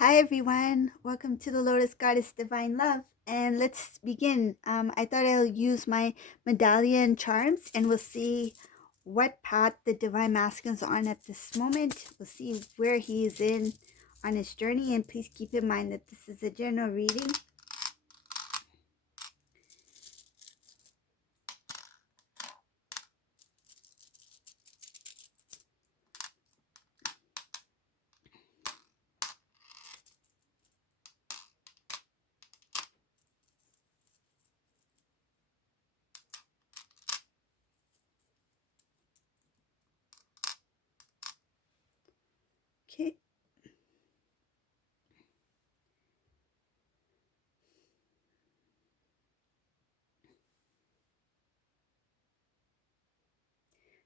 Hi everyone, welcome to the Lotus Goddess Divine Love, and let's begin. I thought I'll use my medallion charms and we'll see what path the Divine Masculine's on at this moment. We'll see where he is in on his journey, and please keep in mind that this is a general reading. Okay,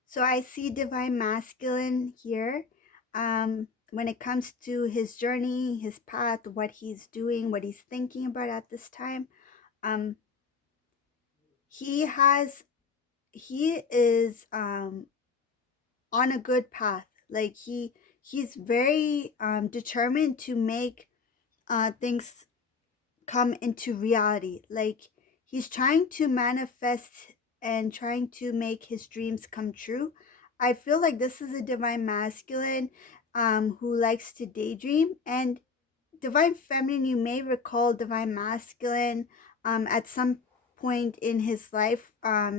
so I see Divine Masculine here. When it comes to his journey, his path, what he's doing, what he's thinking about at this time, um, he has he is on a good path. Like he's very determined to make things come into reality. Like he's trying to manifest and trying to make his dreams come true. I feel like this is a divine masculine who likes to daydream, and divine feminine, you may recall divine masculine at some point in his life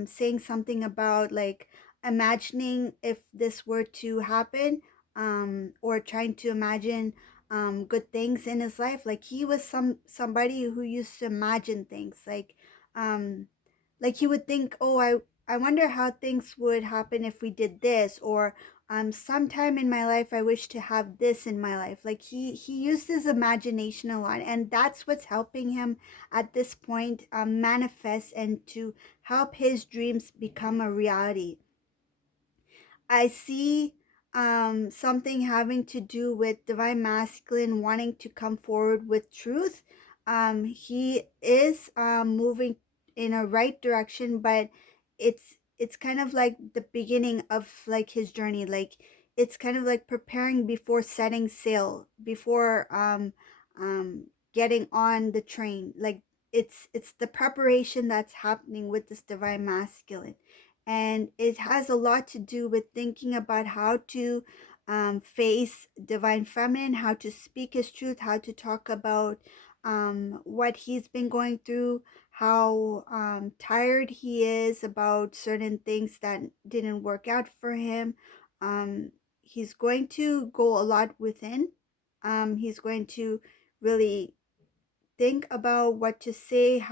saying something about like imagining if this were to happen, or trying to imagine good things in his life. Like he was somebody who used to imagine things um like he would think, oh, I wonder how things would happen if we did this, or sometime in my life I wish to have this in my life. Like he used his imagination a lot, and that's what's helping him at this point manifest and to help his dreams become a reality. I see something having to do with divine masculine wanting to come forward with truth. He is moving in a right direction, but it's kind of like the beginning of like his journey. Like it's kind of like preparing before setting sail, before getting on the train. Like it's the preparation that's happening with this divine masculine, and it has a lot to do with thinking about how to face divine feminine, how to speak his truth, how to talk about what he's been going through, how tired he is about certain things that didn't work out for him. He's going to go a lot within. He's going to really think about what to say,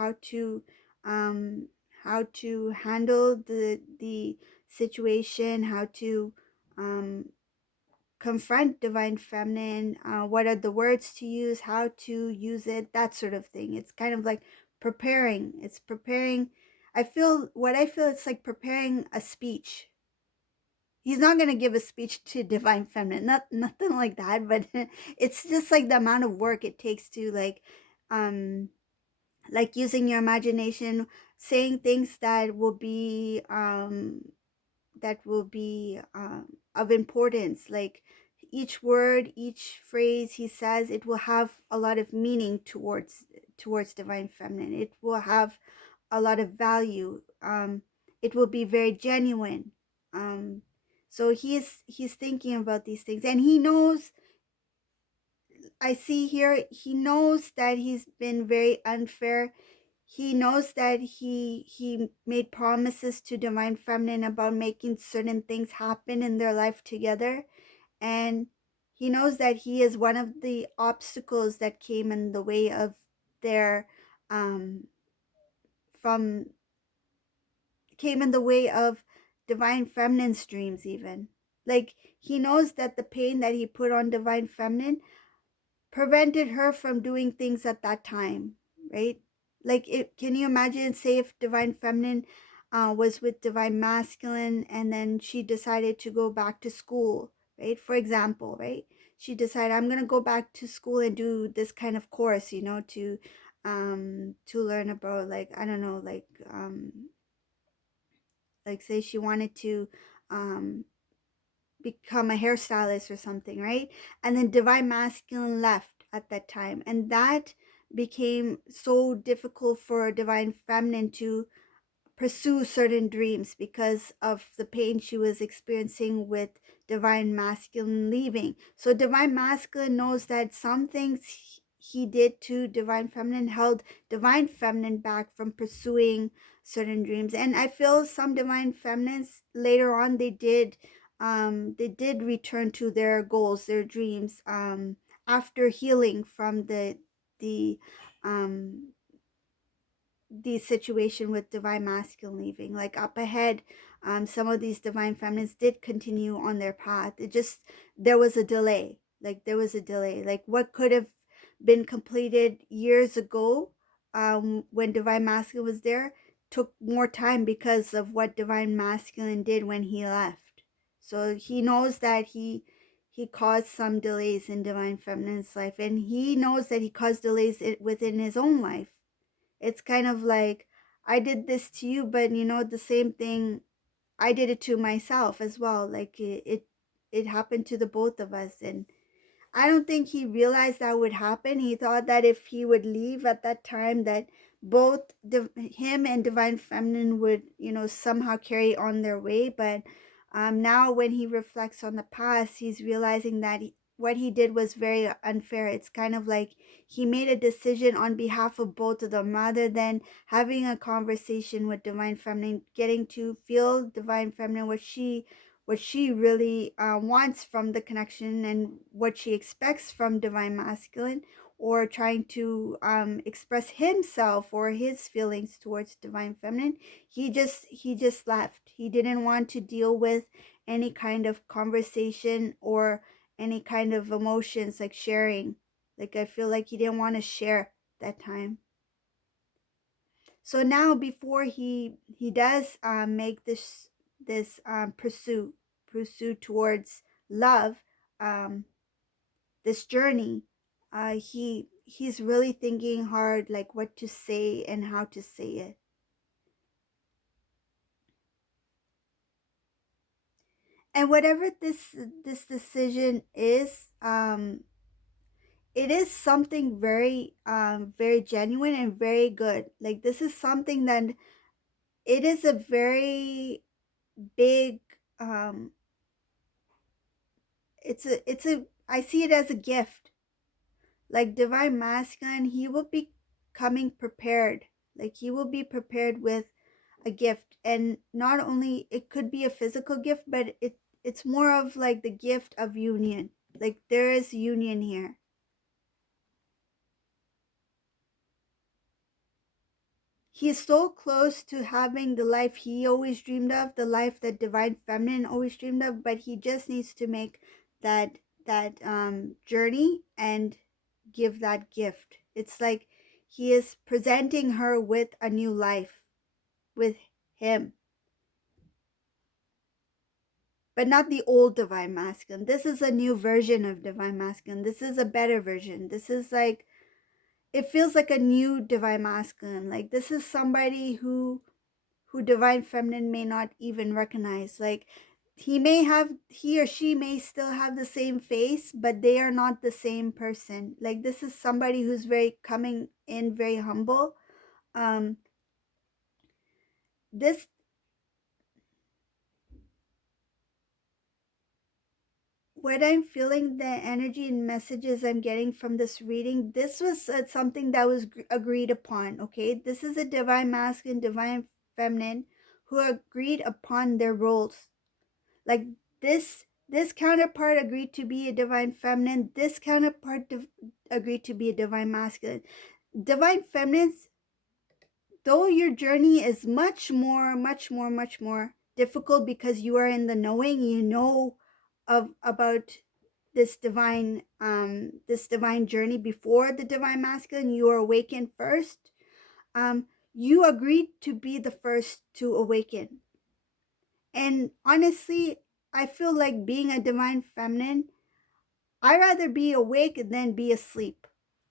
um, how to handle the situation, how to um, confront divine feminine, what are the words to use, how to use it, that sort of thing. It's kind of like preparing. It's preparing. I feel it's like preparing a speech. He's not going to give a speech to divine feminine, nothing like that, but it's just like the amount of work it takes to um like using your imagination, saying things that will be of importance. Like each word, each phrase he says, it will have a lot of meaning towards divine feminine. It will have a lot of value. It will be very genuine. So he's thinking about these things, and he knows. I see here, he knows that he's been very unfair. He knows that he made promises to divine feminine about making certain things happen in their life together, and he knows that he is one of the obstacles that came in the way of their um from came in the way of divine feminine's dreams. Even like he knows that the pain that he put on divine feminine prevented her from doing things at that time, right? Like, can you imagine, say, if divine feminine was with divine masculine, and then she decided to go back to school, right? For example, right? She decided, I'm gonna go back to school and do this kind of course, to learn about, like, I don't know, like say she wanted to um become a hairstylist or something, right? And then divine masculine left. at that time, and that became so difficult for divine feminine to pursue certain dreams because of the pain she was experiencing with divine masculine leaving. So divine masculine knows that some things he did to divine feminine held divine feminine back from pursuing certain dreams. And I feel some divine feminines later on they did return to their goals, their dreams, after healing from the um the situation with divine masculine leaving. Like up ahead, some of these divine feminines did continue on their path. It just, there was a delay. Like there was a delay. Like what could have been completed years ago, when divine masculine was there, took more time because of what divine masculine did when he left. So he knows that he caused some delays in divine feminine's life, and he knows that he caused delays within his own life. It's kind of like, I did this to you, but you know, the same thing, I did it to myself as well. Like it happened to the both of us. And I don't think he realized that would happen. He thought that if he would leave at that time, that both him and divine feminine would, you know, somehow carry on their way. But now when he reflects on the past, he's realizing that what he did was very unfair. It's kind of like he made a decision on behalf of both of them rather than having a conversation with divine feminine, getting to feel divine feminine, what she really wants from the connection and what she expects from divine masculine, or trying to express himself or his feelings towards divine feminine. He just left. He didn't want to deal with any kind of conversation or any kind of emotions, like sharing. Like I feel like he didn't want to share that time. So now, before he does make this pursuit towards love, um, this journey, he's really thinking hard, like what to say and how to say it. And whatever this decision is, it is something very very genuine and very good. Like this is something that, it is a very big, um it's a I see it as a gift. Like divine masculine, he will be coming prepared. Like he will be prepared with a gift, and not only it could be a physical gift, but it's more of like the gift of union. Like there is union here. He's so close to having the life he always dreamed of, the life that divine feminine always dreamed of, but he just needs to make that journey and give that gift. It's like he is presenting her with a new life with him, but not the old divine masculine. This is a new version of divine masculine. This is a better version. This is like, it feels like a new divine masculine. Like this is somebody who divine feminine may not even recognize. Like he or she may still have the same face, but they are not the same person. Like this is somebody who's very coming in very humble. um this What I'm feeling, the energy and messages I'm getting from this reading, this was something that was agreed upon. Okay, this is a divine masculine, divine feminine who agreed upon their roles. Like this counterpart agreed to be a divine feminine, this counterpart agreed to be a divine masculine. Divine feminines, though your journey is much more difficult because you are in the knowing, you know of about this divine journey before the divine masculine, you are awakened first. You agreed to be the first to awaken. And honestly, I feel like being a divine feminine, I'd rather be awake than be asleep.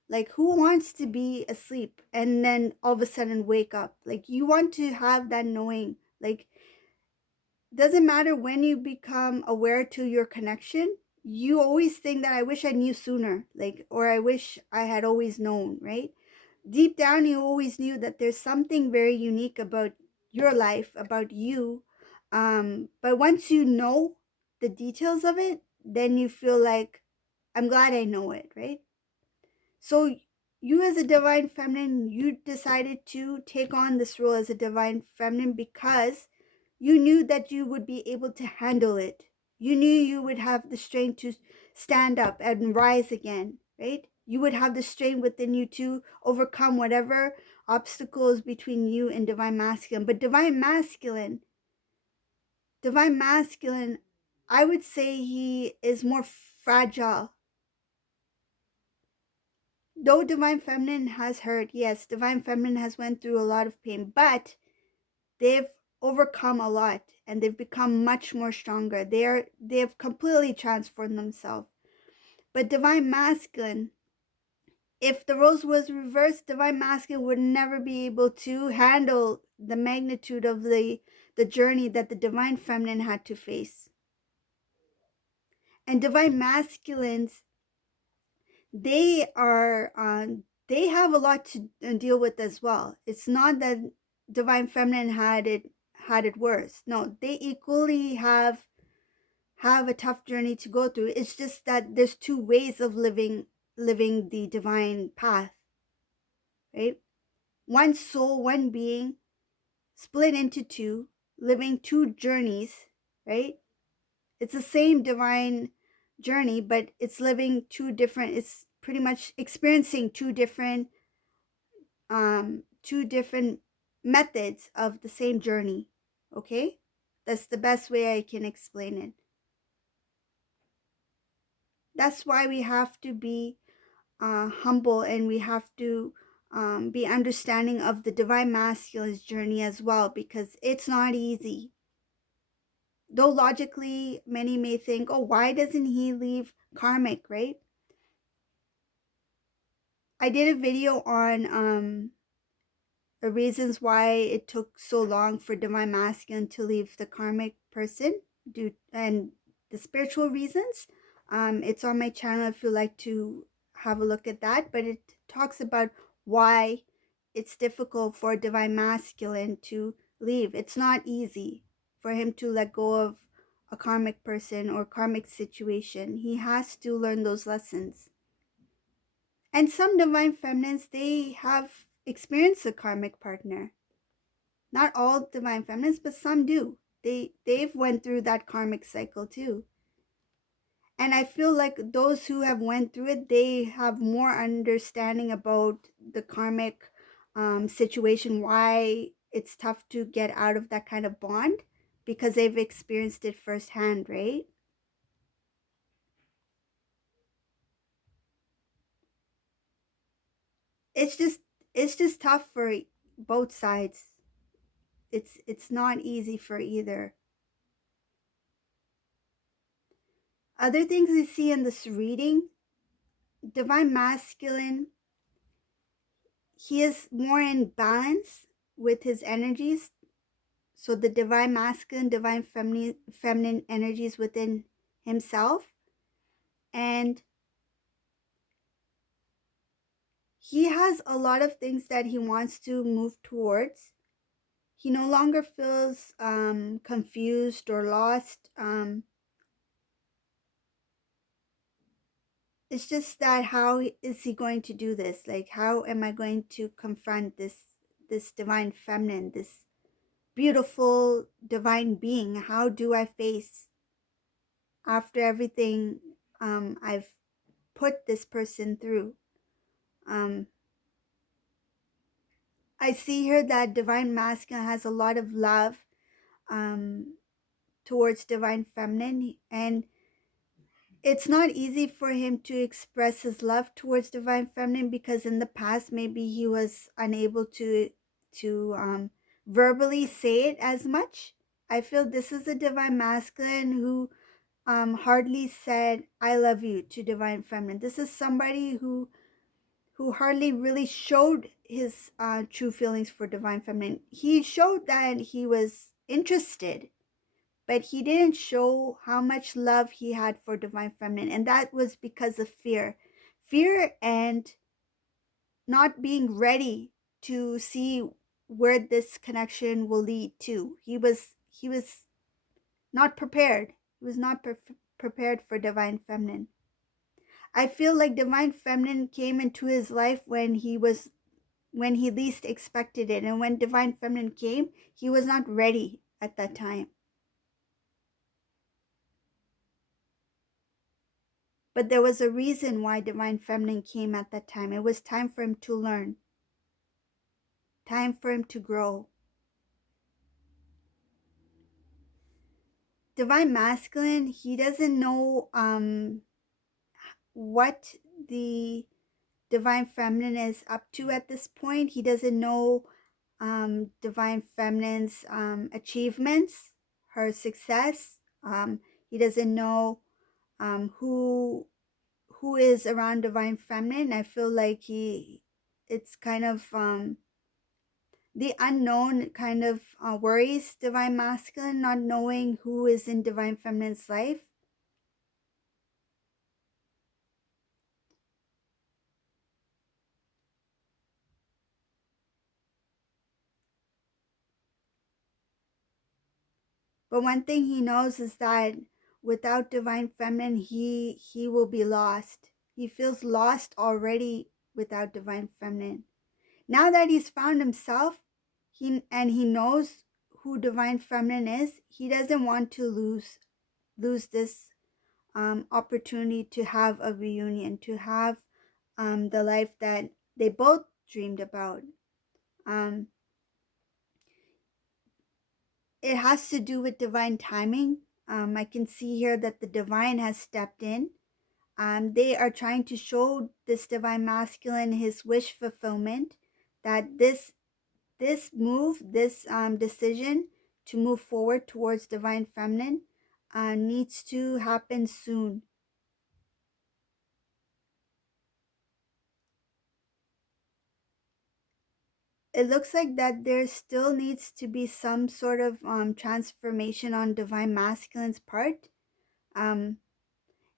Like, who wants to be asleep and then all of a sudden wake up? Like, you want to have that knowing. Like, doesn't matter when you become aware to your connection. you always think that I wish I knew sooner, like, or I wish I had always known, right? Deep down, you always knew that there's something very unique about your life, about you. But once you know the details of it, then you feel like, I'm glad I know it, right? So, you as a divine feminine, you decided to take on this role as a divine feminine because you knew that you would be able to handle it. You knew you would have the strength to stand up and rise again, right? You would have the strength within you to overcome whatever obstacles between you and divine masculine. But divine masculine, I would say he is more fragile. Though divine feminine has hurt, yes, divine feminine has went through a lot of pain, but they've overcome a lot and they've become much more stronger. They've completely transformed themselves. But divine masculine, if the roles was reversed, divine masculine would never be able to handle the magnitude of the journey that the divine feminine had to face. And divine masculines, they are they have a lot to deal with as well. It's not that divine feminine had it worse. No, they equally have a tough journey to go through. It's just that there's two ways of living the divine path, right? One soul, one being, split into two, living two journeys, right? It's the same divine journey, but it's living it's pretty much experiencing two different methods of the same journey. Okay? That's the best way I can explain it. That's why we have to be humble, and we have to be understanding of the divine masculine's journey as well, because it's not easy. Though logically, many may think, oh, why doesn't he leave karmic, right? I did a video on the reasons why it took so long for divine masculine to leave the karmic person, and the spiritual reasons. It's on my channel if you like to have a look at that, but it talks about why it's difficult for divine masculine to leave. It's not easy for him to let go of a karmic person or karmic situation. He has to learn those lessons. And some divine feminines, they have experienced a karmic partner. Not all divine feminines, but some do. They've went through that karmic cycle too. And I feel like those who have went through it, they have more understanding about the karmic situation, why it's tough to get out of that kind of bond, because they've experienced it firsthand, right? It's just it's just tough for both sides. It's not easy for either. Other things I see in this reading, divine masculine, he is more in balance with his energies. So the divine masculine, divine feminine energies within himself. And he has a lot of things that he wants to move towards. He no longer feels confused or lost. It's just that how is he going to do this? Like, how am I going to confront this divine feminine, this beautiful divine being? How do I face after everything I've put this person through? Um, I see here that divine masculine has a lot of love um, towards divine feminine, and it's not easy for him to express his love towards divine feminine because in the past maybe he was unable to verbally say it as much. I feel this is a divine masculine who hardly said I love you to divine feminine. This is somebody who hardly really showed his true feelings for divine feminine. He showed that he was interested, but he didn't show how much love he had for divine feminine, and that was because of fear and not being ready to see where this connection will lead to. He was not prepared. He was not prepared for divine feminine. I feel like divine feminine came into his life when he least expected it, and when divine feminine came, he was not ready at that time. But there was a reason why divine feminine came at that time. It was time for him to learn, time for him to grow. Divine masculine, he doesn't know what the divine feminine is up to at this point. He doesn't know divine feminine's achievements, her success. He doesn't know who is around divine feminine. I feel like it's kind of the unknown kind of worries divine masculine, not knowing who is in divine feminine's life. But one thing he knows is that without divine feminine, he will be lost. He feels lost already without divine feminine. Now that he's found himself, he knows who divine feminine is, he doesn't want to lose this opportunity to have a reunion, to have the life that they both dreamed about. Um, it has to do with divine timing. I can see here that the divine has stepped in. They are trying to show this divine masculine his wish fulfillment, that this move, this decision to move forward towards divine feminine needs to happen soon. It looks like that there still needs to be some sort of transformation on divine masculine's part. Um,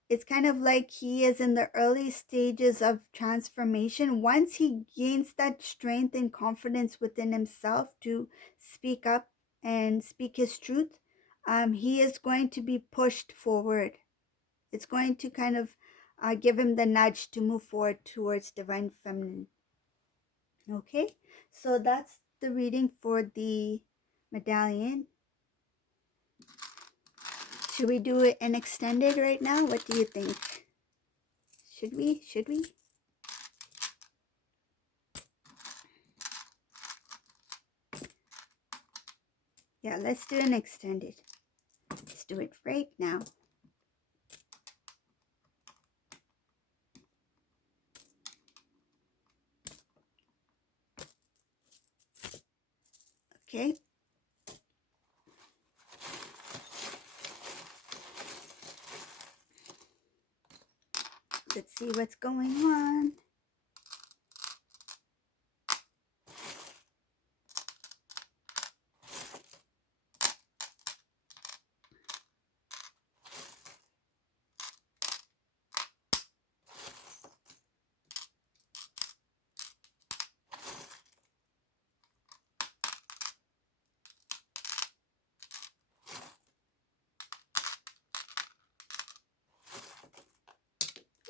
it's kind of like he is in the early stages of transformation. Once he gains that strength and confidence within himself to speak up and speak his truth, he is going to be pushed forward. It's going to kind of give him the nudge to move forward towards divine feminine. Okay, so that's the reading for the medallion. Should we do it an extended right now? What do you think? Should we? Should we? Yeah, let's do an extended. Let's do it right now. Okay. Let's see what's going on.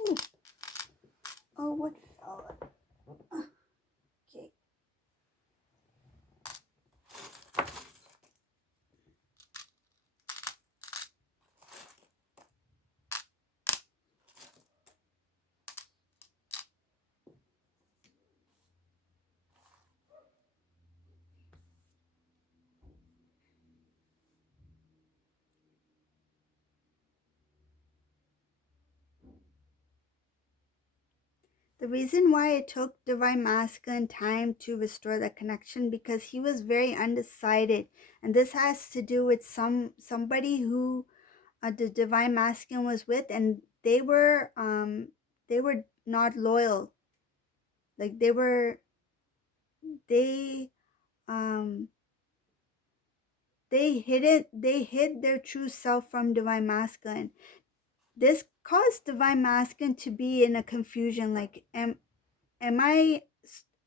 Ooh. Oh, what fell? Okay. The reason why it took divine masculine time to restore the connection, because he was very undecided, and this has to do with somebody who the divine masculine was with, and they were not loyal. Like they um they hid their true self from divine masculine. This caused divine masculine to be in a confusion, like am I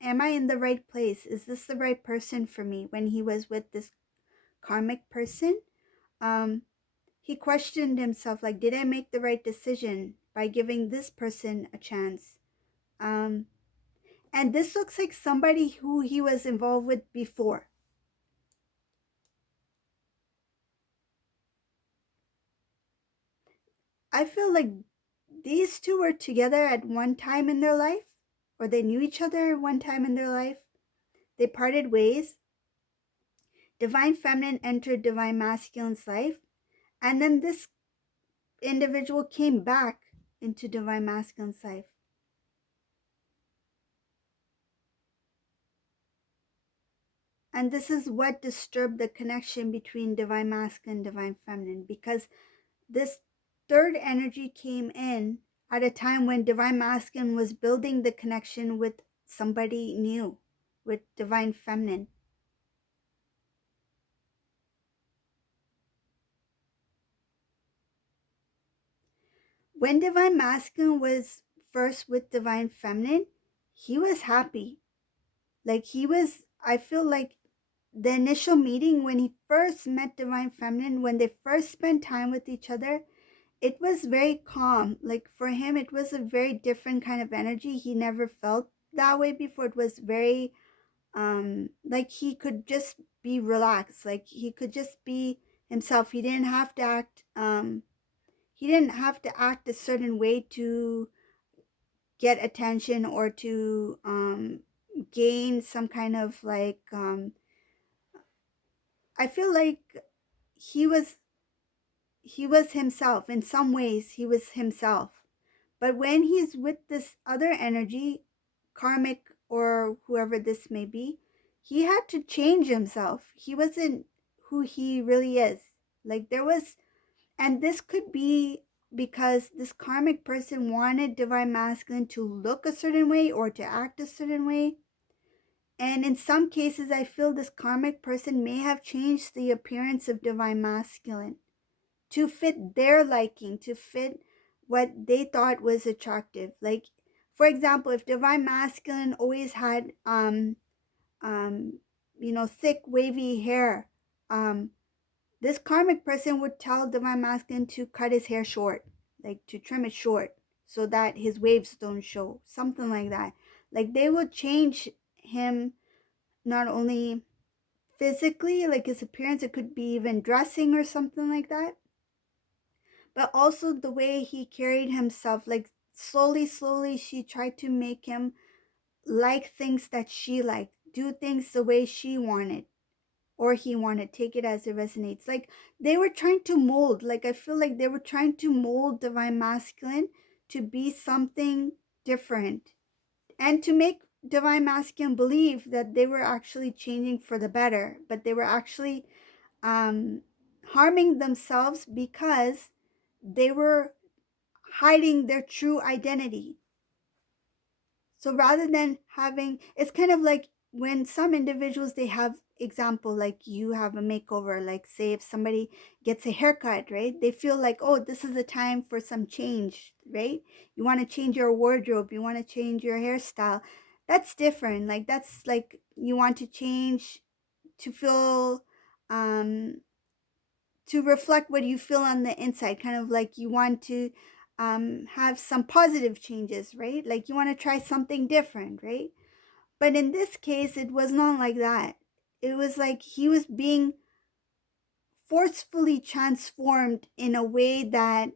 am I in the right place? Is this the right person for me? When he was with this karmic person, um he questioned himself, like, did I make the right decision by giving this person a chance? um and this looks like somebody who he was involved with before. I feel like these two were together at one time in their life, or they knew each other at one time in their life. They parted ways. Divine feminine entered divine masculine's life, and then this individual came back into divine masculine's life. And this is what disturbed the connection between divine masculine and divine feminine, because this third energy came in at a time when divine masculine was building the connection with somebody new, with divine feminine. When divine masculine was first with divine feminine, he was happy. Like he was, I feel like the initial meeting when he first met divine feminine, when they first spent time with each other, it was very calm. Like for him, it was a very different kind of energy. He never felt that way before. It was very like he could just be relaxed, like he could just be himself. He didn't have to act a certain way to get attention or to gain some kind of like I feel like he was he was himself. In some ways he was himself. But when he's with this other energy, karmic or whoever this may be, he had to change himself. He wasn't who he really is. Like there was, and this could be because this karmic person wanted divine masculine to look a certain way or to act a certain way. And in some cases, I feel this karmic person may have changed the appearance of divine masculine to fit their liking, to fit what they thought was attractive. Like, for example, if divine masculine always had um thick wavy hair, um this karmic person would tell divine masculine to cut his hair short, like to trim it short so that his waves don't show, something like that. Like they would change him, not only physically, like his appearance, it could be even dressing or something like that, but also the way he carried himself. Like slowly she tried to make him like things that she liked, do things the way she wanted or he wanted, take it as it resonates. Like they were trying to mold, like I feel like they were trying to mold divine masculine to be something different, and to make divine masculine believe that they were actually changing for the better, but they were actually harming themselves because they were hiding their true identity. So rather than having, it's kind of like when some individuals, they have example, like you have a makeover, like say if somebody gets a haircut, right? They feel like, oh, this is the time for some change, right? You want to change your wardrobe, you want to change your hairstyle. That's different. Like that's like you want to change to feel to reflect what you feel on the inside, kind of like you want to have some positive changes, right? Like you want to try something different, right? But in this case, it was not like that. It was like he was being forcefully transformed in a way that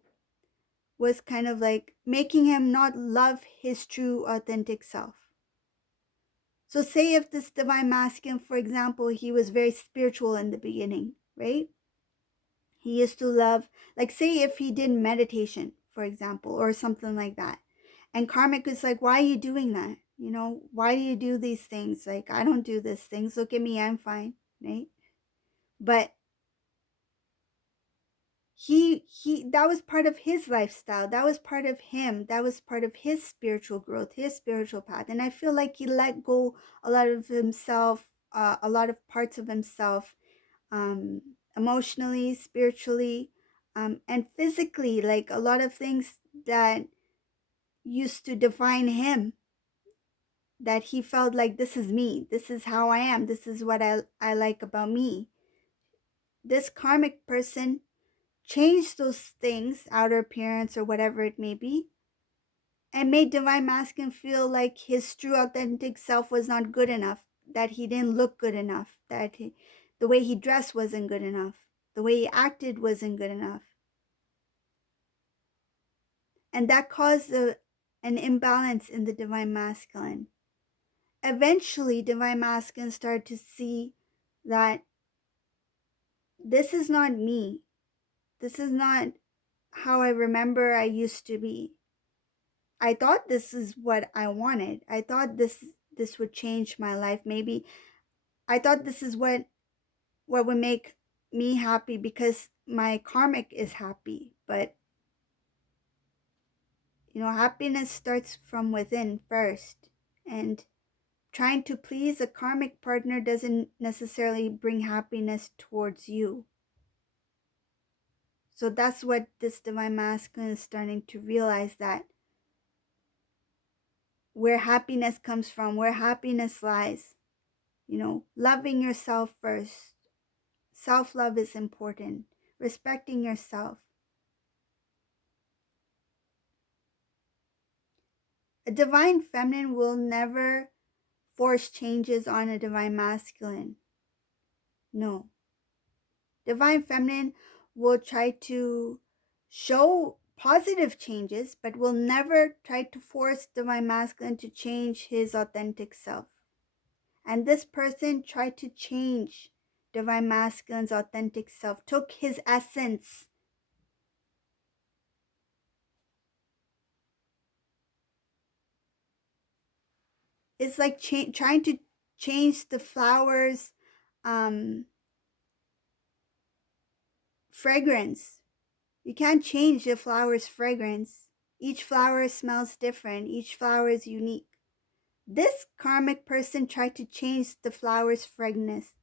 was kind of like making him not love his true authentic self. So say if this divine masculine, for example, he was very spiritual in the beginning, right? He used to love, like say if he did meditation, for example, or something like that. And karmic is like, why are you doing that? Why do you do these things? Like, I don't do these things. Look at me, I'm fine, right? But he that was part of his lifestyle. That was part of him. That was part of his spiritual growth, his spiritual path. And I feel like he let go a lot of himself, a lot of parts of himself, emotionally, spiritually, and physically, like a lot of things that used to define him, that he felt like this is me, this is how I am, this is what I like about me. This karmic person changed those things, outer appearance or whatever it may be, and made divine masculine feel like his true authentic self was not good enough, that he didn't look good enough, that the way he dressed wasn't good enough, the way he acted wasn't good enough. And that caused an imbalance in the divine masculine. Eventually, divine masculine started to see that this is not me. This is not how I remember I used to be. I thought this is what I wanted. I thought this would change my life. Maybe I thought this is what would make me happy because my karmic is happy. But happiness starts from within first. And trying to please a karmic partner doesn't necessarily bring happiness towards you. So that's what this divine masculine is starting to realize, that where happiness comes from, where happiness lies, loving yourself first. Self-love is important. Respecting yourself. A divine feminine will never force changes on a divine masculine. No. Divine feminine will try to show positive changes, but will never try to force divine masculine to change his authentic self. And this person tried to change divine masculine's authentic self, took his essence. It's like trying to change the flower's fragrance. You can't change the flower's fragrance. Each flower smells different. Each flower is unique. This karmic person tried to change the flower's fragrance,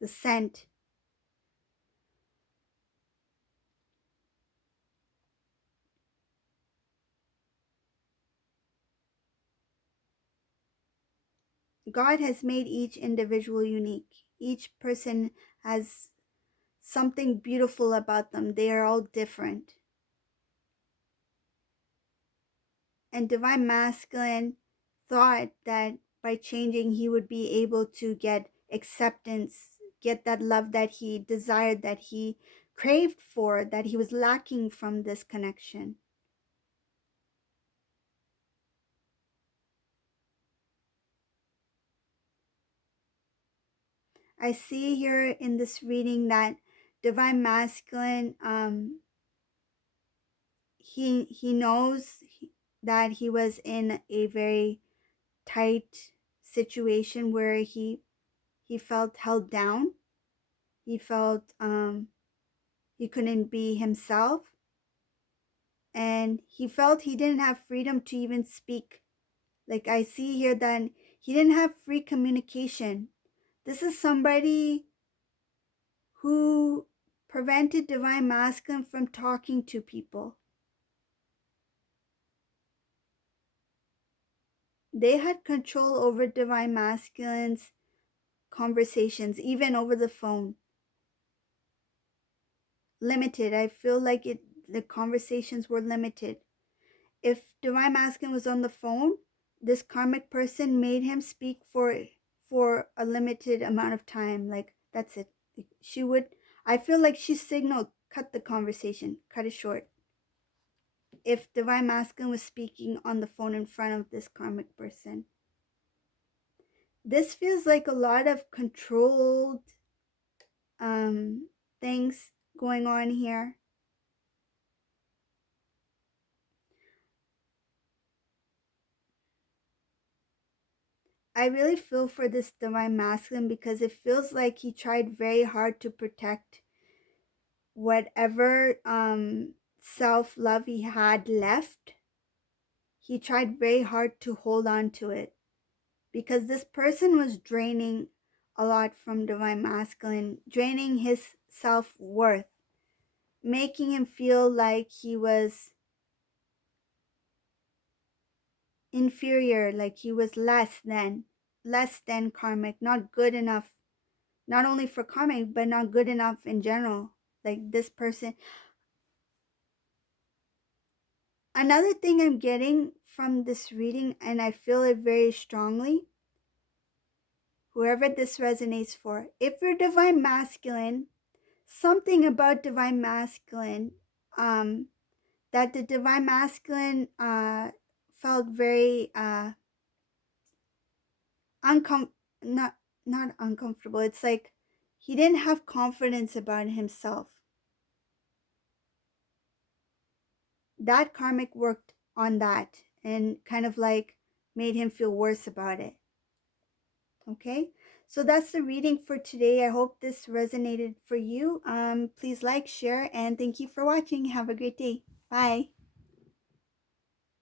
the scent. God has made each individual unique. Each person has something beautiful about them. They are all different. And divine masculine thought that by changing he would be able to get acceptance, get that love that he desired, that he craved for, that he was lacking from this connection. I see here in this reading that divine masculine, he knows that he was in a very tight situation where he felt held down. He felt he couldn't be himself, and he felt he didn't have freedom to even speak. Like I see here that he didn't have free communication. This is somebody who prevented divine masculine from talking to people. They had control over divine masculine's conversations, even over the phone. Limited. I feel like the conversations were limited. If divine masculine was on the phone, this karmic person made him speak for a limited amount of time. Like that's it. She would, I feel like she signaled, cut the conversation, cut it short. If divine masculine was speaking on the phone in front of this karmic person. This feels like a lot of controlled things going on here. I really feel for this divine masculine because it feels like he tried very hard to protect whatever self-love he had left. He tried very hard to hold on to it because this person was draining a lot from divine masculine, draining his self-worth, making him feel like he was inferior, like he was less than karmic, not good enough, not only for karmic, but not good enough in general. Like this person. Another thing I'm getting from this reading, and I feel it very strongly, whoever this resonates for, if you're divine masculine, something about divine masculine, um, that the divine masculine felt very uncom not not uncomfortable. It's like he didn't have confidence about himself. That karmic worked on that and kind of like made him feel worse about it. Okay, so that's the reading for today. I hope this resonated for you. Please like, share, and thank you for watching. Have a great day. Bye.